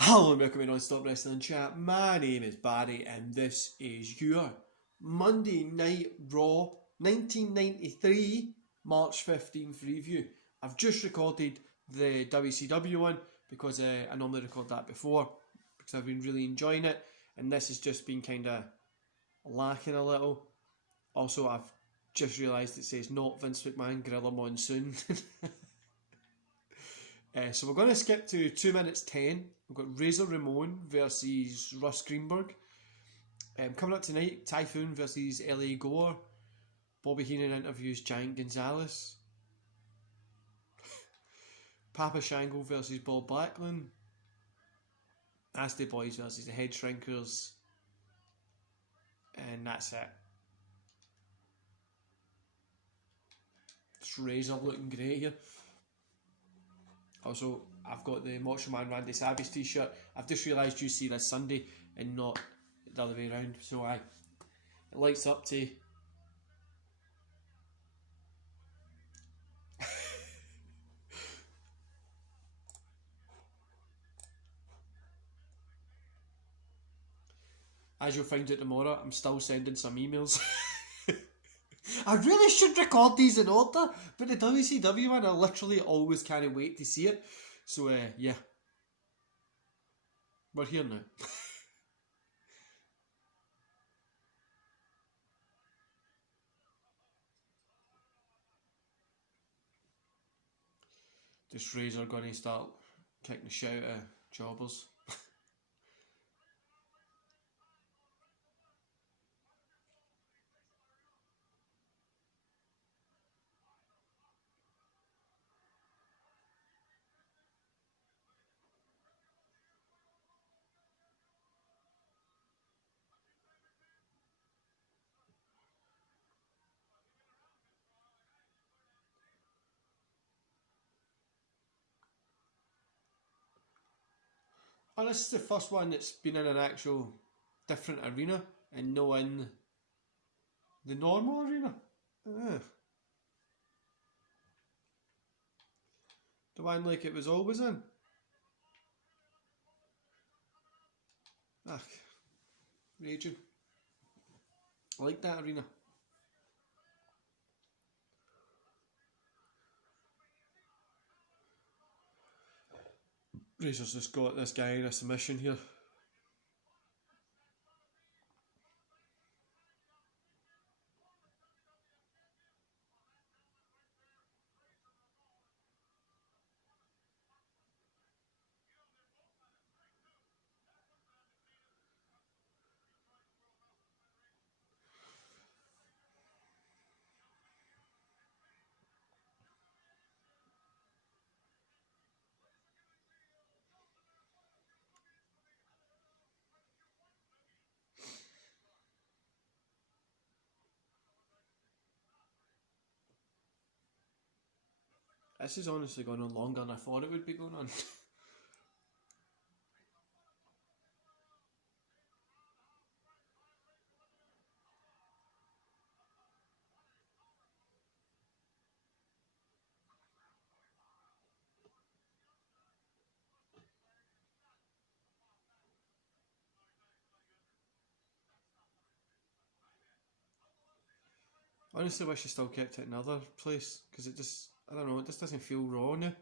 Hello and welcome to Non-Stop Wrestling Chat. My name is Barry and this is your Monday Night Raw 1993 March 15th review. I've just recorded the WCW one because I normally record that before because I've been really enjoying it, and this has just been kind of lacking a little. Also, I've just realised it says not Vince McMahon Gorilla Monsoon. So we're going to skip to 2 minutes 10. We've got Razor Ramon versus Russ Greenberg. Coming up tonight, Typhoon versus LA Gore. Bobby Heenan interviews Giant Gonzalez. Papa Shango versus Bob Backlund. Nasty Boys versus the Head Shrinkers. And that's it. It's Razor looking great here. Also, I've got the Macho Man Randy Savage t-shirt. I've just realised you see this Sunday and not the other way around. So it lights up to... As you'll find out tomorrow, I'm still sending some emails. I really should record these in order, but the WCW one, I literally always can't wait to see it. So, yeah. We're here now. Just Razor going to start kicking the shit out of jobbers. And this is the first one that's been in an actual different arena and no in the normal arena. The one like it was always in. Raging. I like that arena. Razor's just got this guy in a submission here. This is honestly going on longer than I thought it would be going on. Honestly, wish I still kept it in another place because it just, I don't know, it just doesn't feel raw now.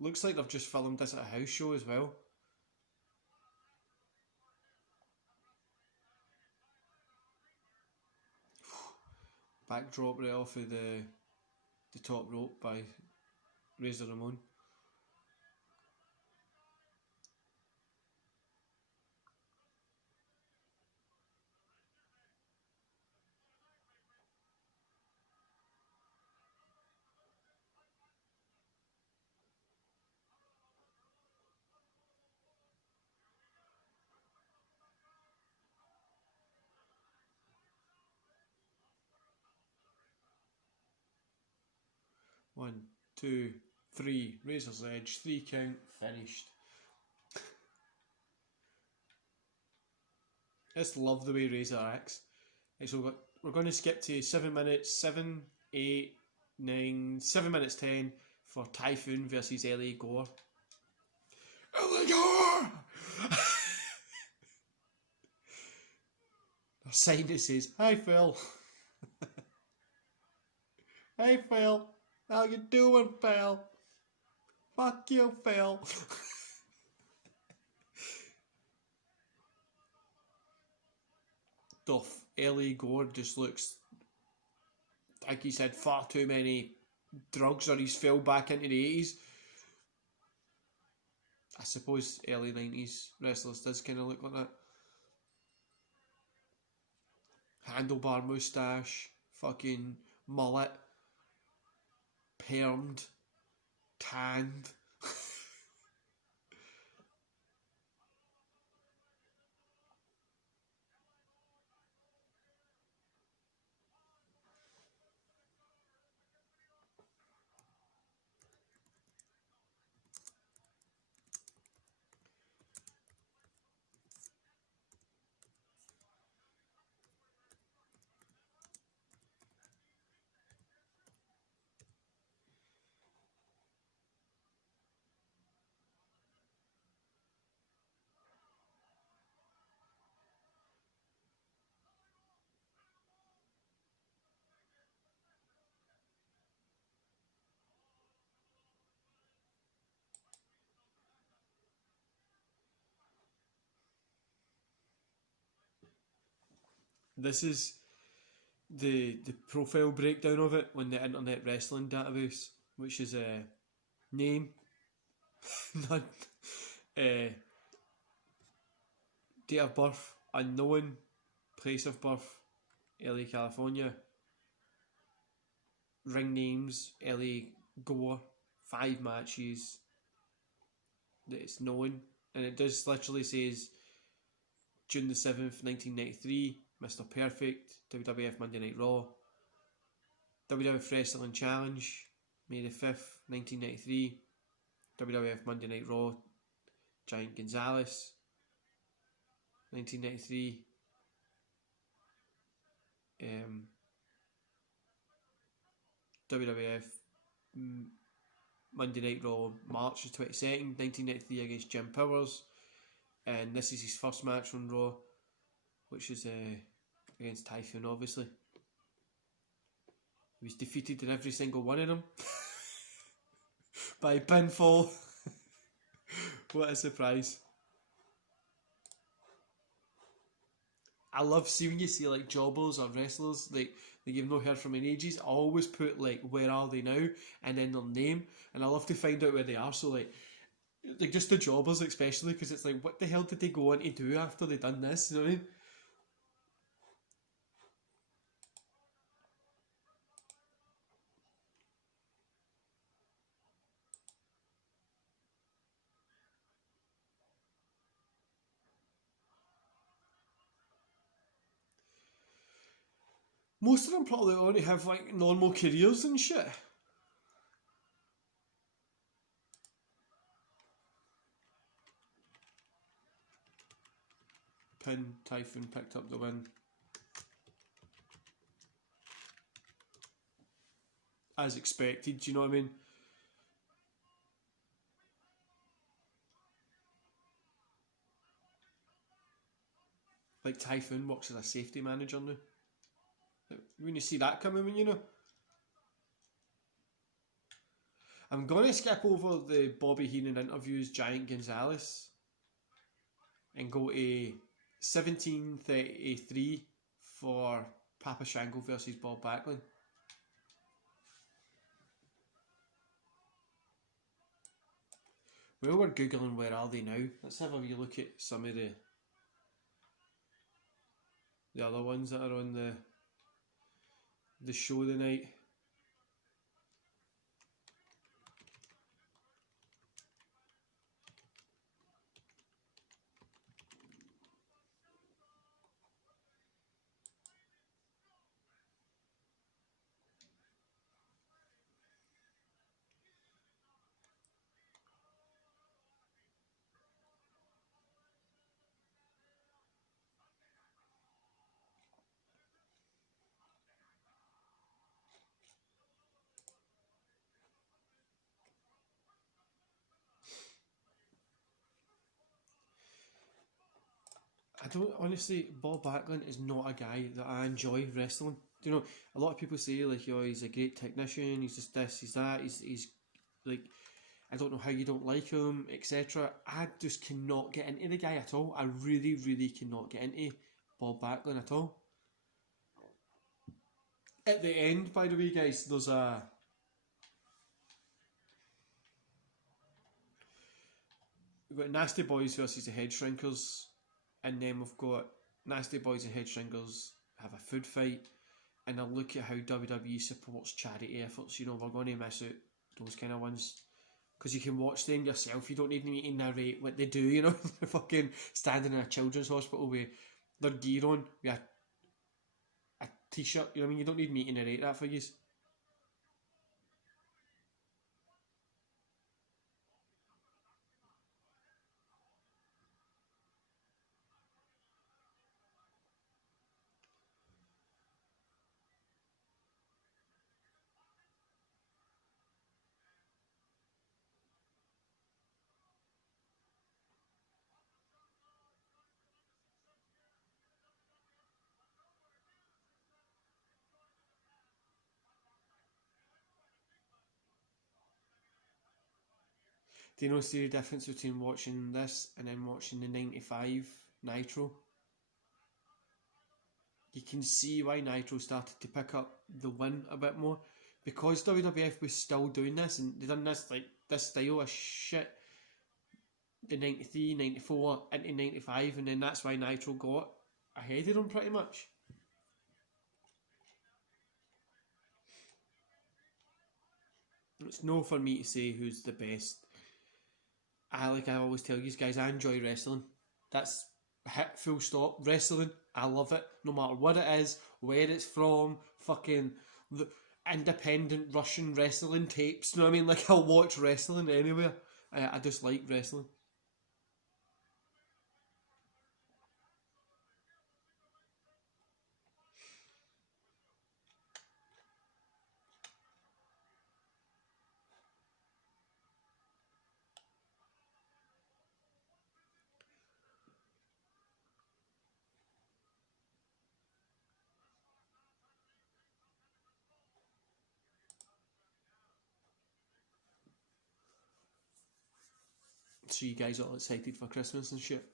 Looks like they've just filmed this at a house show as well. Backdrop right off of the top rope by Razor Ramon. One, two, three, Razor's Edge, 3 count, finished. I just love the way Razor acts. So we're going to skip to 7 minutes, 7, 8, 7 minutes 10 for Typhoon versus LA Gore. LA Gore! Their sign that says, "Hi Phil." Hey Phil, how you doing, Phil? Fuck you, Phil. Duff, LA Gore just looks like he's had far too many drugs or he's fell back into the 80s. I suppose early 90s wrestlers does kind of look like that. Handlebar moustache, fucking mullet, permed, tanned. This is the profile breakdown of it on the Internet Wrestling Database, which is a name, none, date of birth unknown, place of birth LA, California, ring names LA Gore, 5 matches that it's known, and it does literally says June the 7th 1993, Mr. Perfect, WWF Monday Night Raw, WWF Wrestling Challenge, May the 5th 1993, WWF Monday Night Raw, Giant Gonzalez, 1993, WWF Monday Night Raw, March 22nd 1993 against Jim Powers, and this is his first match on Raw, which is against Typhoon, obviously. He was defeated in every single one of them by pinfall. What a surprise. I love seeing you see like jobbers or wrestlers like you've not heard from in ages. I always put like where are they now and then their name, and I love to find out where they are. So like just the jobbers especially, because it's like what the hell did they go on to do after they done this? You know what I mean? Most of them probably only have like normal careers and shit. Pin, Typhoon picked up the win. As expected, do you know what I mean? Like Typhoon works as a safety manager now. Like, when you see that coming, when you know. I'm going to skip over the Bobby Heenan interviews, Giant Gonzalez, and go to 1733 for Papa Shango versus Bob Backlund. Well, we're googling where are they now. Let's have a wee look at some of the other ones that are on the show tonight. I don't honestly. Bob Backlund is not a guy that I enjoy wrestling. Do you know? A lot of people say like, oh, he's a great technician. He's just this. He's that. He's like, I don't know how you don't like him, etc. I just cannot get into the guy at all. I really, really cannot get into Bob Backlund at all. At the end, by the way, guys, there's a. We've got Nasty Boys versus the Head Shrinkers, and then we've got Nasty Boys and Head Shrinkers have a food fight, and a look at how WWE supports charity efforts. You know, we're going to miss out those kind of ones. Because you can watch them yourself, you don't need me to narrate what they do, you know. They're fucking standing in a children's hospital with their gear on, with a t-shirt, you know what I mean? You don't need me to narrate that for you. Do you know see the difference between watching this and then watching the 95 Nitro? You can see why Nitro started to pick up the win a bit more. Because WWF was still doing this, and they done this like this style of shit in 93, 94 into 95, and then that's why Nitro got ahead of them pretty much. It's no for me to say who's the best. I always tell you guys, I enjoy wrestling. That's hit full stop. Wrestling, I love it. No matter what it is, where it's from, fucking the independent Russian wrestling tapes. You know what I mean? Like, I'll watch wrestling anywhere. I just like wrestling. So you guys all excited for Christmas and shit?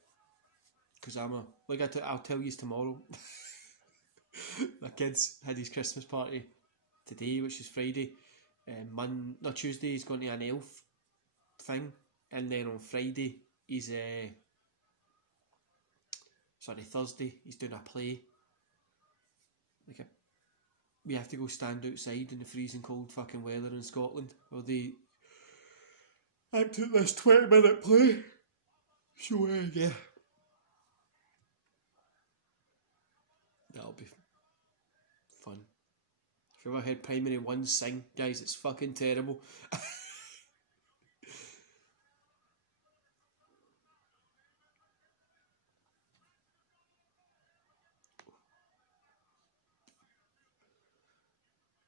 Because I'm a like I'll tell you tomorrow. My kids had his Christmas party today, which is Friday. No, Tuesday he's going to an elf thing, and then on Friday he's Thursday he's doing a play. Like we have to go stand outside in the freezing cold fucking weather in Scotland while they act out this 20-minute play. So yeah, that'll be fun. If you ever heard Primary 1 sing, guys, it's fucking terrible.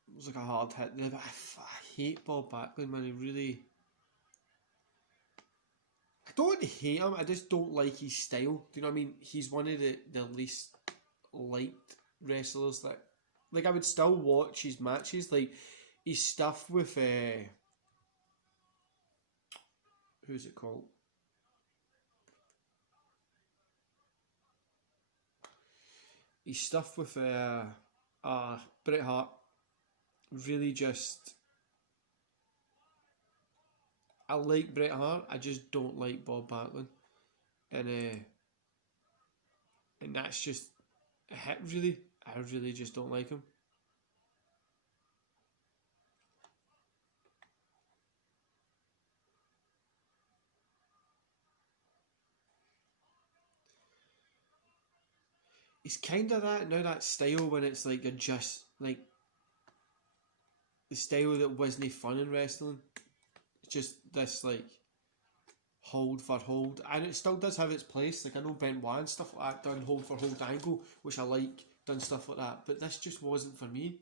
It was like a hard hit there, but I hate Bob Backlund, man. I don't hate him, I just don't like his style. Do you know what I mean? He's one of the least liked wrestlers that. Like, I would still watch his matches, like his stuff with. Who's it called? His stuff with Bret Hart really just. I like Bret Hart, I just don't like Bob Backlund. And that's just a hit, really. I really just don't like him. He's kind of that style when it's like a just like the style that wasn't fun in wrestling. It's just this like hold for hold, and it still does have its place. Like I know Benoit and stuff like that done hold for hold angle, which I like, done stuff like that. But this just wasn't for me.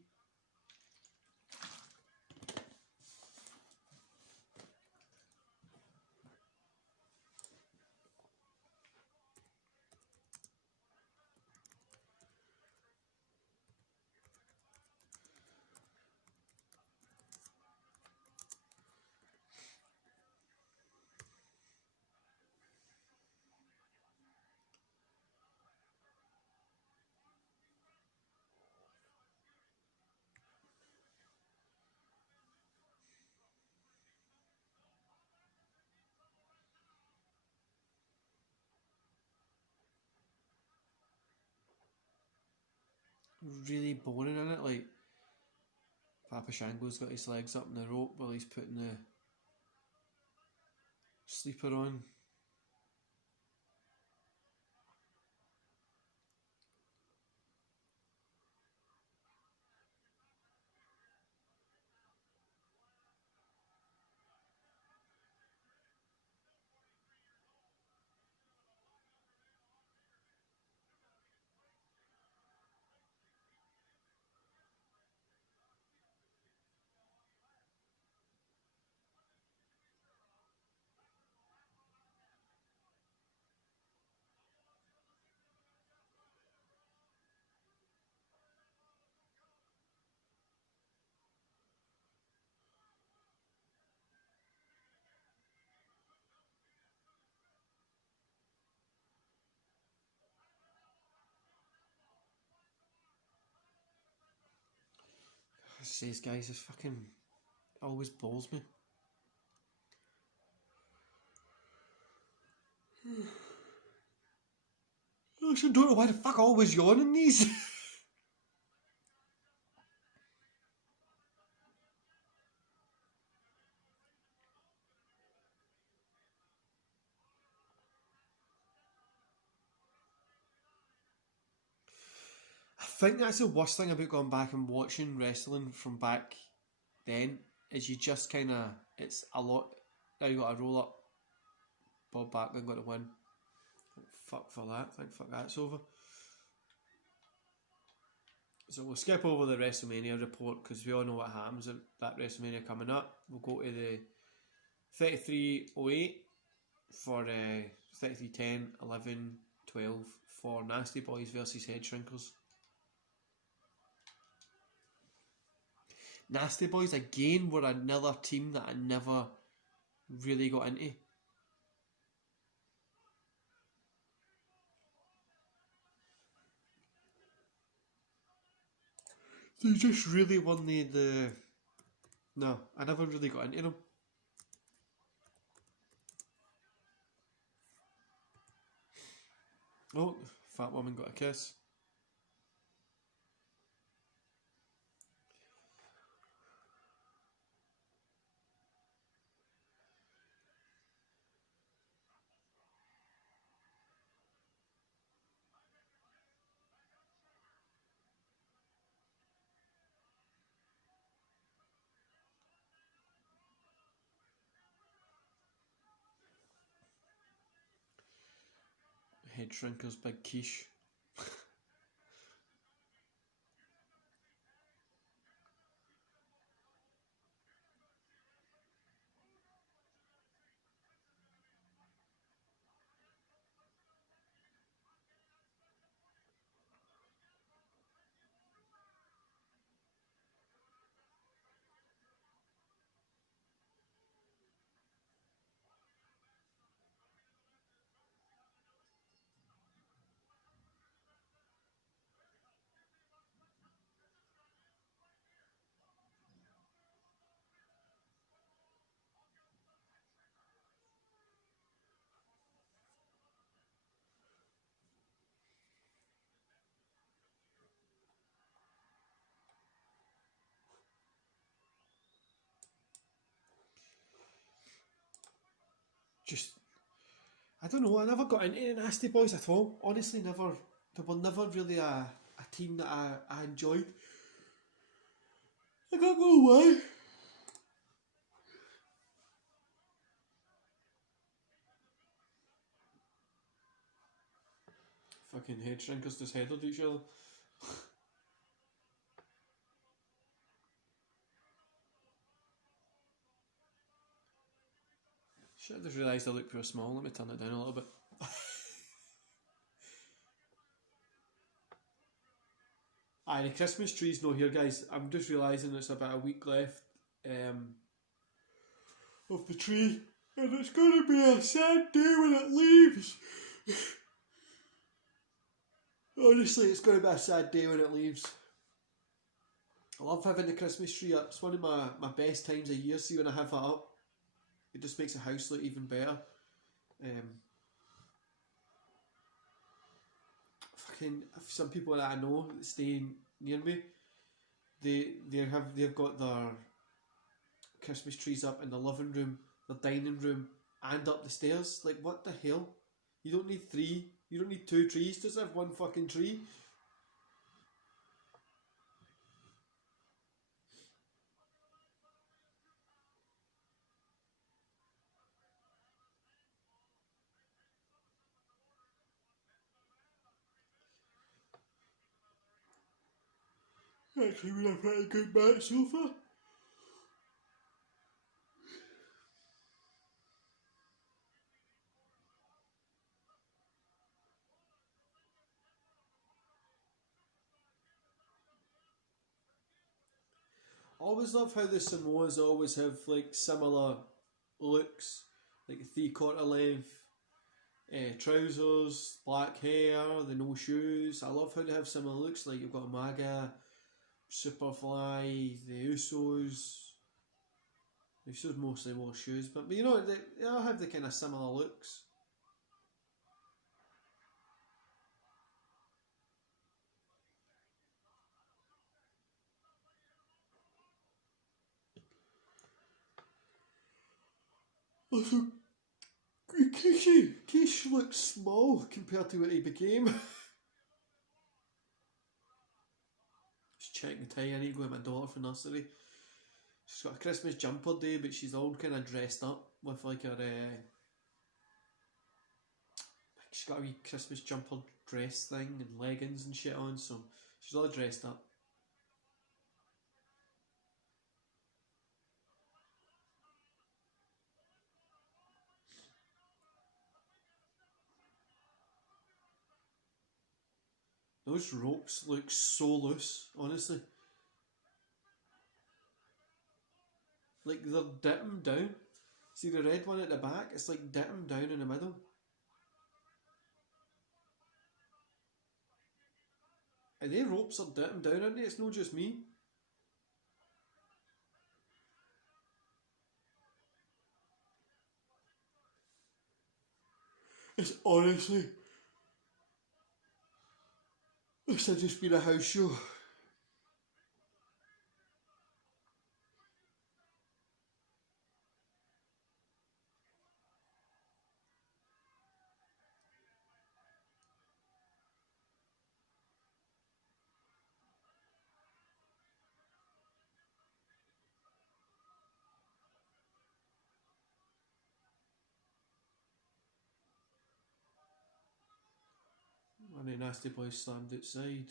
really boring in it. Like Papa Shango's got his legs up in the rope while he's putting the sleeper on. Says guys, this fucking always bores me. I actually don't know why the fuck I always yawn in these. I think that's the worst thing about going back and watching wrestling from back then, is you just kind of, it's a lot. Now you got to roll up. Bob Backlund got to win. Fuck for that. Thank fuck that's over. So we'll skip over the WrestleMania report because we all know what happens at that WrestleMania coming up. We'll go to the 33:08 for 33:10, 11, 12 for Nasty Boys versus Head Shrinkers. Nasty Boys again were another team that I never really got into. They just really won the... No, I never really got into them. Oh, fat woman got a kiss. Head Shrinker's big quiche. Just, I don't know, I never got into the Nasty Boys at all. Honestly, never. They were never really a team that I enjoyed. I don't know why. Fucking Head Shrinkers just headed each other. Shit, I just realised I look pure small. Let me turn it down a little bit. Aye, the Christmas tree's not here, guys. I'm just realising it's about a week left of the tree, and it's going to be a sad day when it leaves. Honestly, it's going to be a sad day when it leaves. I love having the Christmas tree up. It's one of my best times of year. See, when I have that up, it just makes the house look even better. Fucking some people that I know stay near me. They've got their Christmas trees up in the living room, the dining room, and up the stairs. Like, what the hell? You don't need three. You don't need two trees. Just have one fucking tree. Actually, we have a pretty good back sofa. I always love how the Samoas always have like similar looks, like 3/4 length trousers, black hair, the no shoes. I love how they have similar looks. Like you've got MAGA, Superfly, the Usos. The Usos mostly wear shoes, but you know they all have the kind of similar looks. Also, Kish looks small compared to what he became. Just checking the tie. I need to go with my daughter for nursery. She's got a Christmas jumper day, but she's all kind of dressed up with like her. She's got a wee Christmas jumper dress thing and leggings and shit on, so she's all dressed up. Those ropes look so loose, honestly. Like they're dipping down. See the red one at the back? It's like dipping down in the middle. And they ropes are dipping down, aren't they? It's not just me. It's honestly, this has just been a house show. And the nasty boys slammed outside.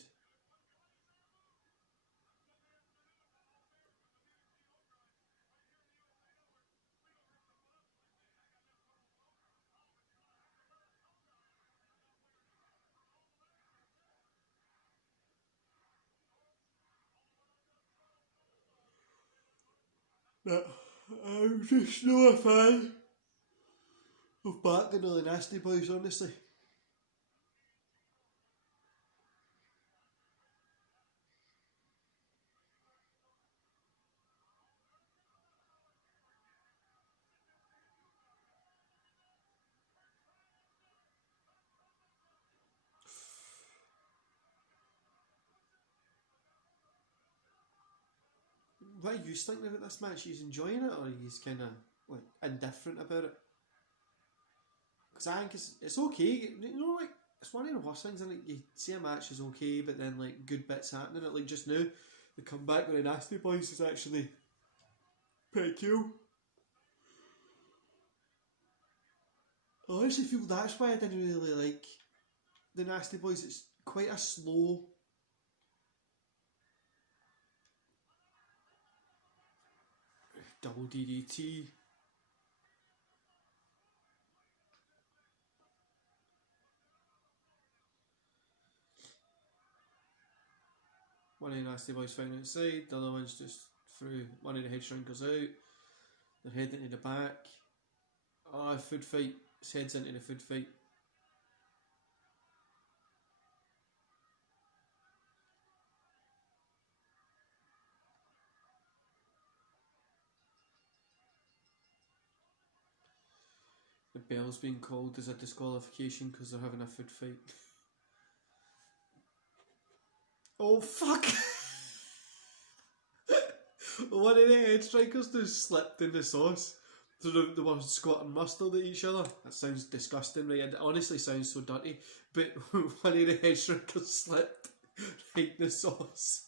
No, I'm just not a fan of backing all the nasty boys, honestly. What are you thinking about this match? He's enjoying it, or he's kind of like indifferent about it? Because I think it's okay. You know, like it's one of the worst things. And like you see a match is okay, but then like good bits happening. It like just now, the comeback with the nasty boys is actually pretty cool. I honestly feel that's why I didn't really like the nasty boys. It's quite a slow. Double DDT. One of the nasty boys found outside, the other one's just through one of the head shrinkers out. They're heading into the back. Oh, food fight. His head's into the food fight. The bell's being called as a disqualification because they're having a food fight. Oh fuck! One of the head strikers just slipped in the sauce. So they were squirting mustard at each other. That sounds disgusting, right? It honestly sounds so dirty. But one of the head strikers slipped right in the sauce.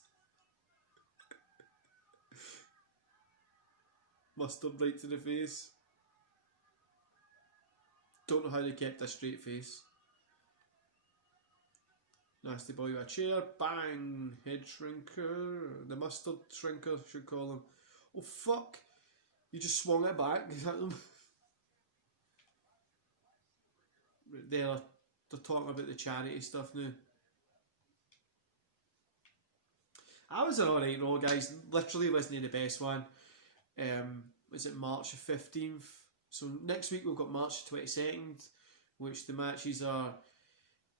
Mustard right to the face. Don't know how they kept a straight face. Nasty boy with a chair. Bang! Head shrinker. The mustard shrinker, should call him. Oh fuck! You just swung it back at them. They're talking about the charity stuff now. I was an alright Raw, guys. Literally wasn't the best one. Was it March 15th? So next week we've got March 22nd, which the matches are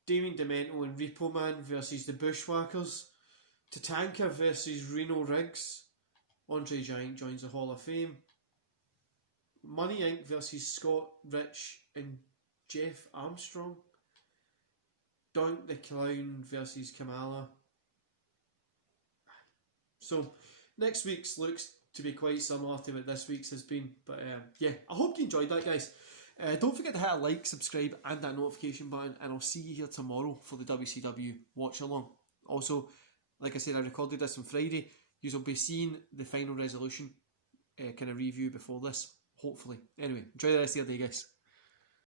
Damien Demento and Repo Man versus the Bushwhackers, Tatanka versus Reno Riggs, Andre Giant joins the Hall of Fame, Money Inc. versus Scott Rich and Jeff Armstrong, Dunk the Clown versus Kamala. So next week's looks to be quite similar to what this week's has been, but yeah, I hope you enjoyed that, guys. Don't forget to hit a like, subscribe and that notification button, and I'll see you here tomorrow for the WCW watch along. Also, like I said, I recorded this on Friday. You will be seeing the Final Resolution kind of review before this, hopefully. Anyway, enjoy the rest of your day, guys.